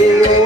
yeah.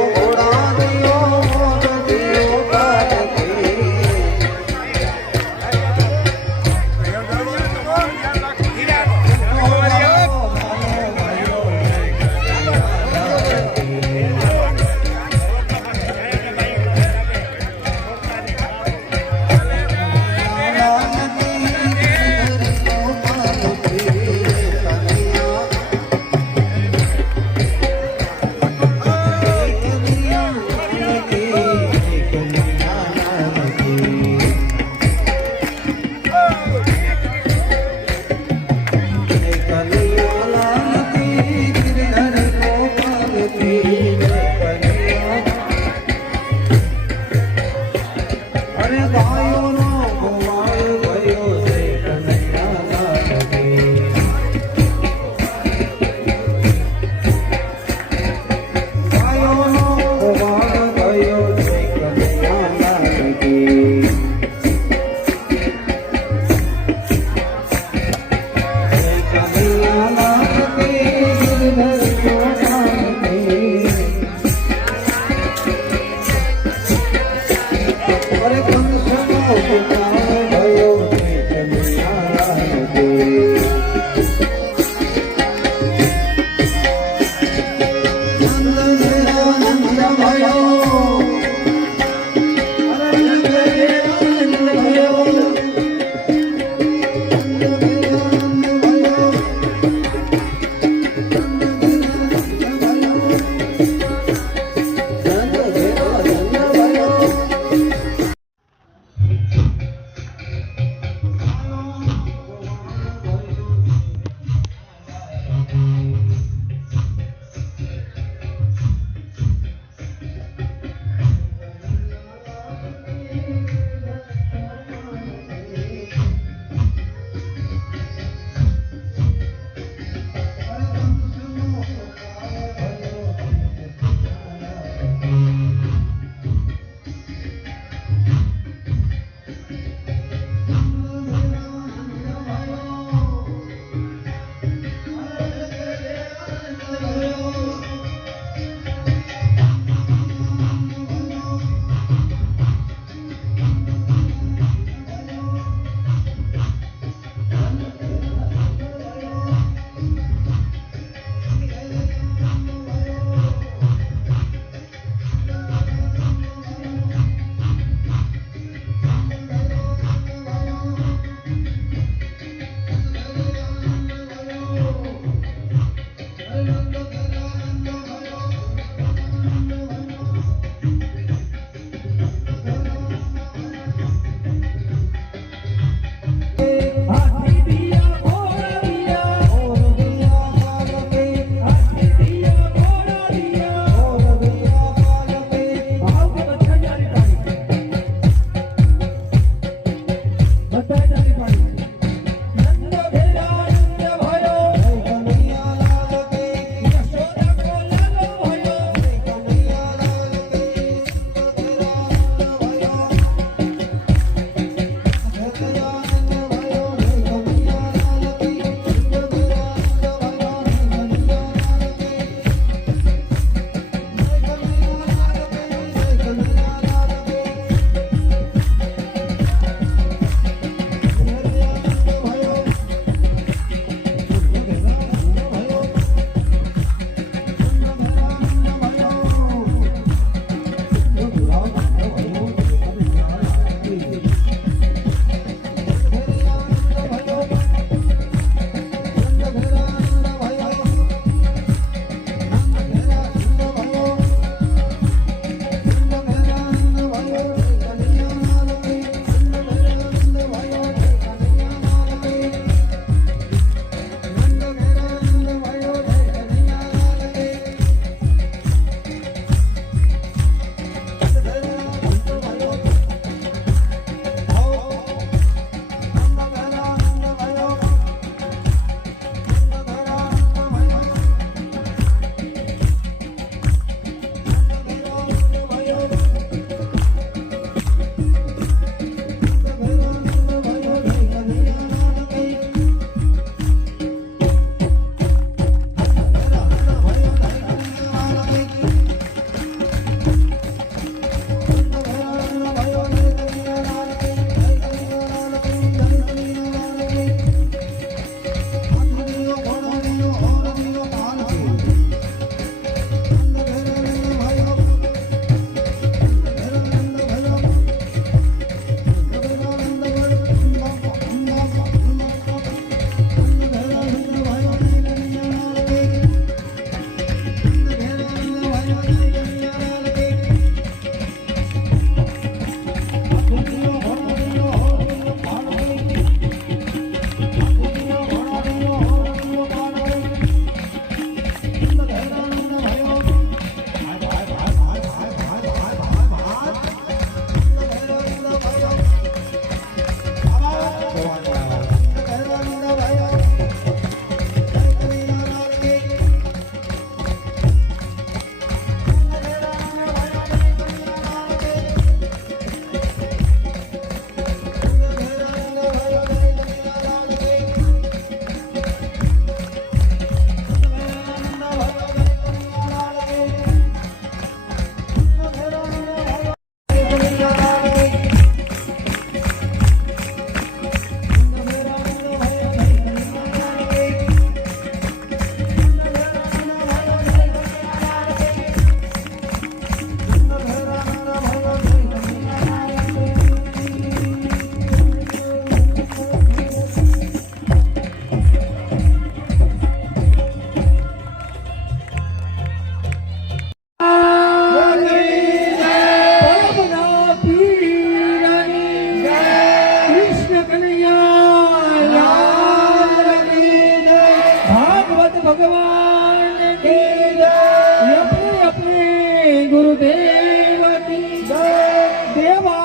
भगवान की जय। अपने अपने गुरुदेव की जय। देवा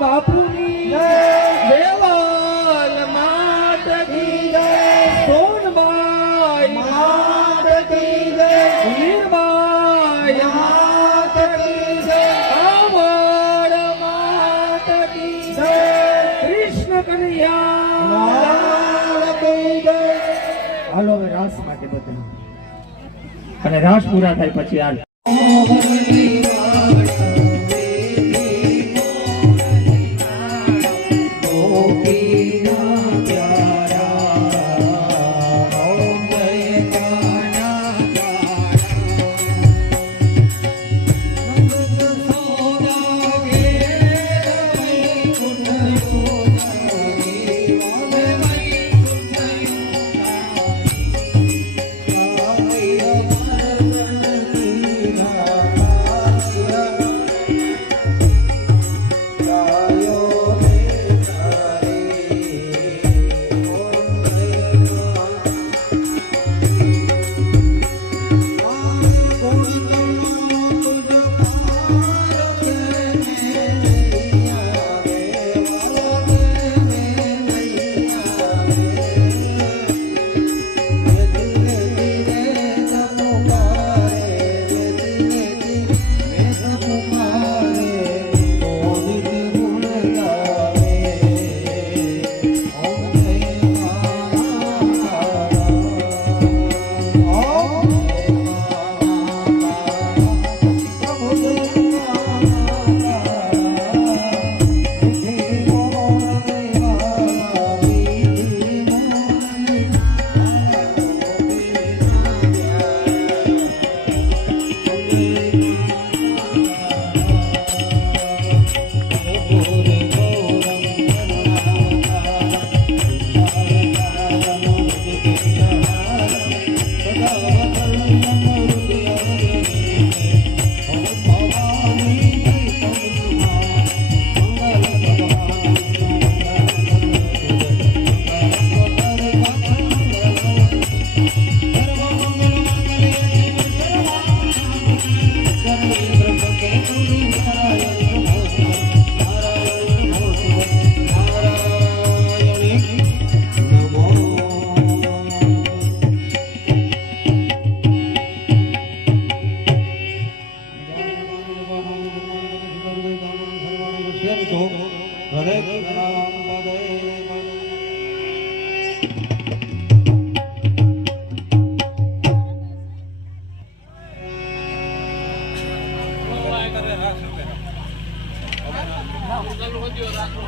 बापूनी देवाल मात की जय। सोनबाई मात की जय। वीरबाई मात की कावड़ मात की जय। कृष्ण कन्हैया। की જય અને રાસ પૂરા થાય પછી હાલ. રાખો